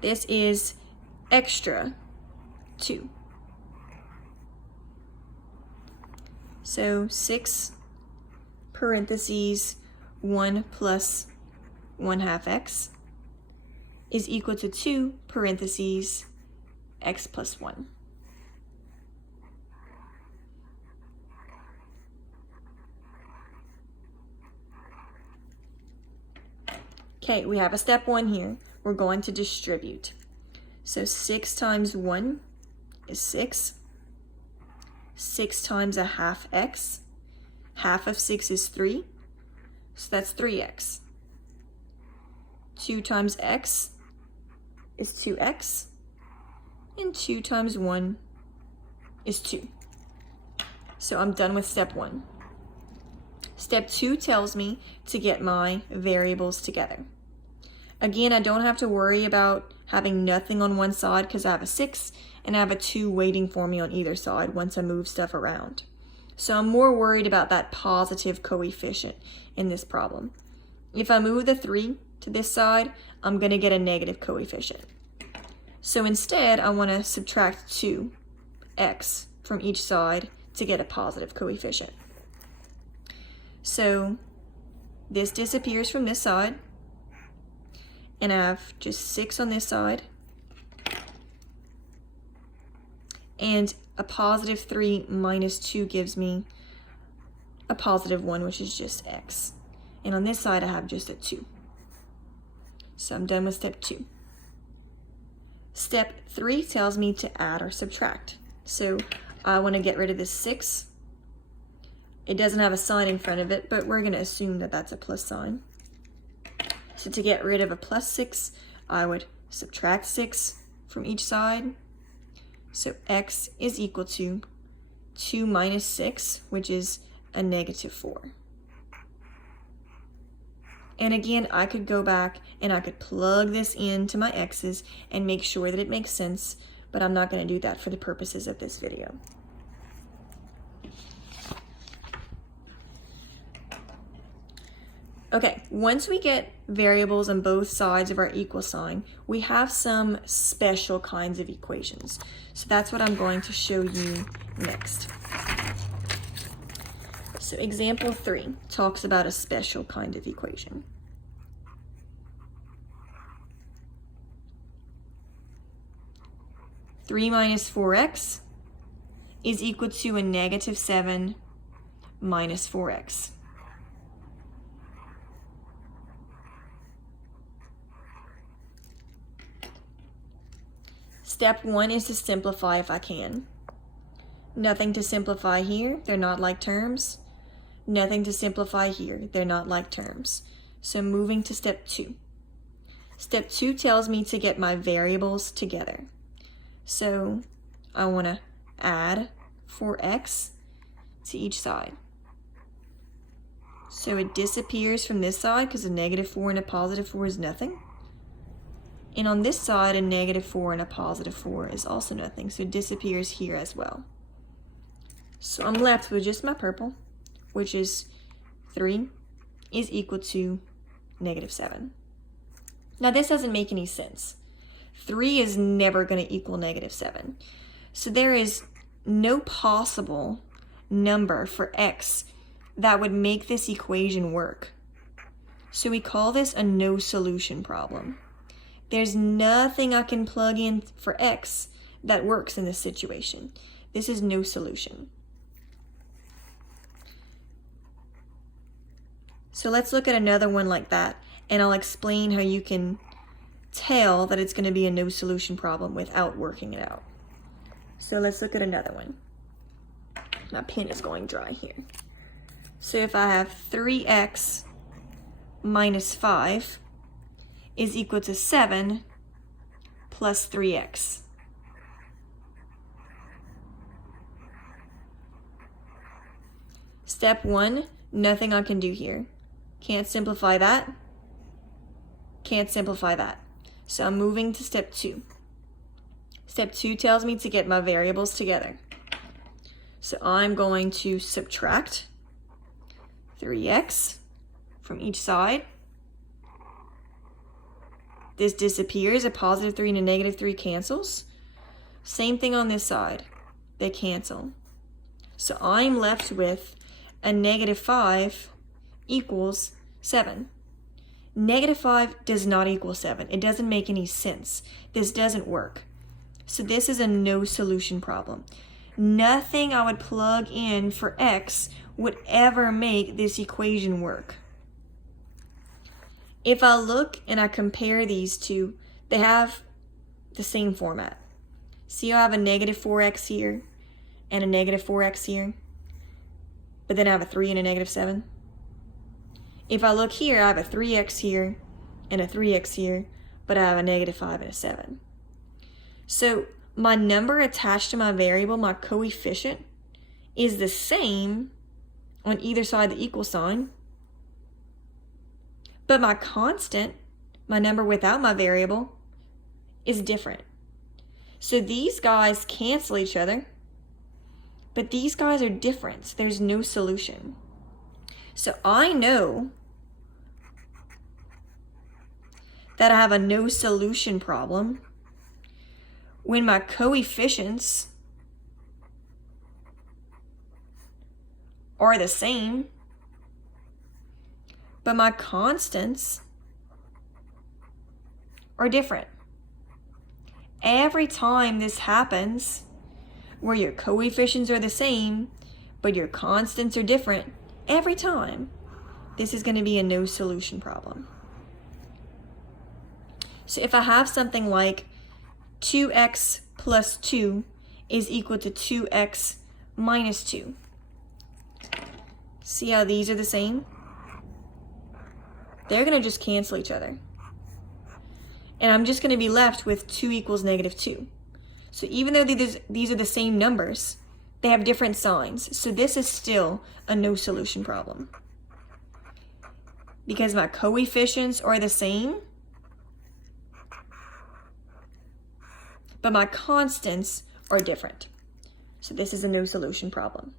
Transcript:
This is extra 2. So 6 parentheses 1 plus 1/2 x is equal to 2 parentheses x plus 1. Okay, we have a step 1 here. We're going to distribute. So 6 times 1 is 6. 6 times 1/2 x. Half of 6 is 3. So that's 3x. 2 times x is 2x. And 2 times 1 is 2. So I'm done with step 1. Step 2 tells me to get my variables together. Again, I don't have to worry about having nothing on one side because I have a 6 and I have a 2 waiting for me on either side once I move stuff around. So I'm more worried about that positive coefficient in this problem. If I move the 3 to this side, I'm going to get a negative coefficient. So instead, I want to subtract 2x from each side to get a positive coefficient. So this disappears from this side, and I have just 6 on this side, and a positive 3 minus 2 gives me a positive 1, which is just x. And on this side, I have just a 2. So I'm done with step 2. Step 3 tells me to add or subtract. So I want to get rid of this 6. It doesn't have a sign in front of it, but we're going to assume that that's a plus sign. So to get rid of a plus 6, I would subtract 6 from each side. So x is equal to 2 minus 6, which is a negative 4. And again, I could go back and I could plug this into my x's and make sure that it makes sense, but I'm not going to do that for the purposes of this video. Okay, once we get variables on both sides of our equal sign, we have some special kinds of equations. So that's what I'm going to show you next. So example 3 talks about a special kind of equation. Three minus 4x is equal to a negative 7 minus 4x. Step 1 is to simplify if I can. Nothing to simplify here, they're not like terms. Nothing to simplify here, they're not like terms. So moving to step 2. Step 2 tells me to get my variables together. So I want to add 4x to each side. So it disappears from this side because a negative 4 and a positive 4 is nothing. And on this side, a negative 4 and a positive 4 is also nothing, so it disappears here as well. So I'm left with just my purple, which is 3 is equal to negative 7. Now this doesn't make any sense. 3 is never going to equal negative 7. So there is no possible number for x that would make this equation work. So we call this a no solution problem. There's nothing I can plug in for x that works in this situation. This is no solution. So let's look at another one like that, and I'll explain how you can tell that it's going to be a no solution problem without working it out. So let's look at another one. My pen is going dry here. So if I have 3x minus 5 is equal to 7 plus 3x. Step 1, nothing I can do here. Can't simplify that. Can't simplify that. So I'm moving to step 2. Step 2 tells me to get my variables together. So I'm going to subtract 3x from each side. This disappears. A positive 3 and a negative 3 cancels. Same thing on this side. They cancel. So I'm left with a negative 5 equals 7. Negative 5 does not equal 7. It doesn't make any sense. This doesn't work. So this is a no solution problem. Nothing I would plug in for x would ever make this equation work. If I look and I compare these two, they have the same format. See, I have a negative 4x here and a negative 4x here, but then I have a 3 and a negative 7. If I look here, I have a 3x here and a 3x here, but I have a negative 5 and a 7. So my number attached to my variable, my coefficient, is the same on either side of the equal sign, but my constant, my number without my variable, is different. So these guys cancel each other, but these guys are different. There's no solution. So I know that I have a no solution problem when my coefficients are the same, but my constants are different. Every time this happens, where your coefficients are the same, but your constants are different, every time, this is going to be a no solution problem. So if I have something like 2x plus 2 is equal to 2x minus 2. See how these are the same? They're going to just cancel each other. And I'm just going to be left with 2 equals negative 2. So even though these are the same numbers, they have different signs. So this is still a no solution problem. Because my coefficients are the same, but my constants are different. So this is a no solution problem.